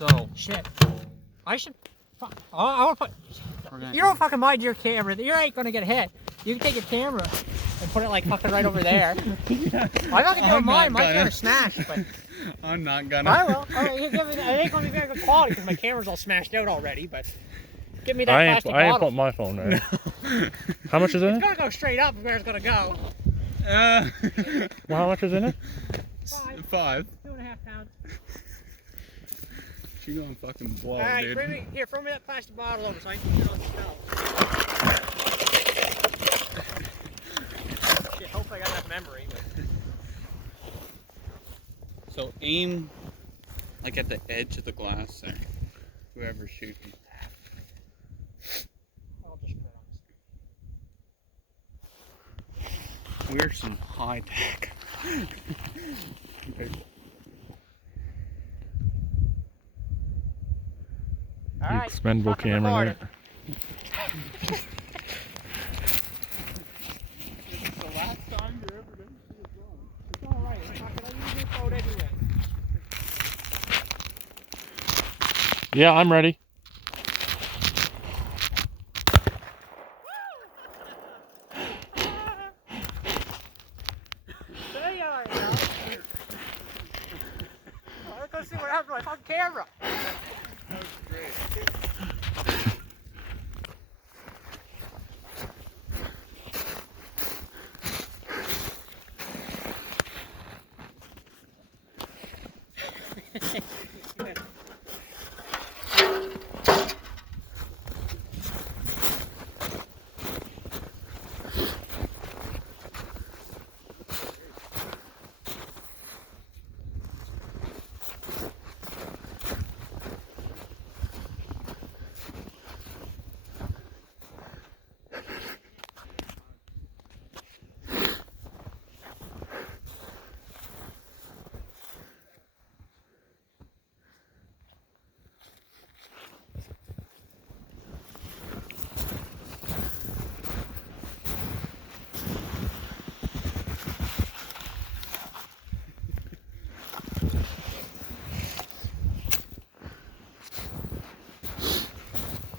So shit. I should. I want to put. You don't fucking mind your camera. You ain't gonna get hit. You can take your camera and put it like fucking right over there. Yeah, I'm not gonna do mine. My camera's smashed, but. I'm not gonna. I will. Alright, you give me. It ain't gonna be very good quality because my camera's all smashed out already. But give me that plastic bottle. I ain't put my phone there. No. How much is in it? It's gonna go straight up where it's gonna go. Well, how much is in it? 5. 2.5 pounds. She gonna fucking blow, Alright, dude. throw me that plastic bottle over so I can put it on the shelf. Shit, hopefully I got enough memory. But... So aim like at the edge of the glass there. Whoever's shooting. I'll just put it on the We're some high tech. Okay. Alright. Expendable camera there. It's the last time you're ever gonna see it wrong. It's alright. I usually throw it anyway. Yeah, I'm ready. There you are, you know. Let's go see what happens to my fucking camera. That was great.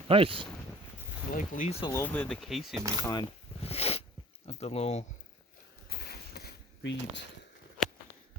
Nice. Like leaves a little bit of the casing behind at the little reeds.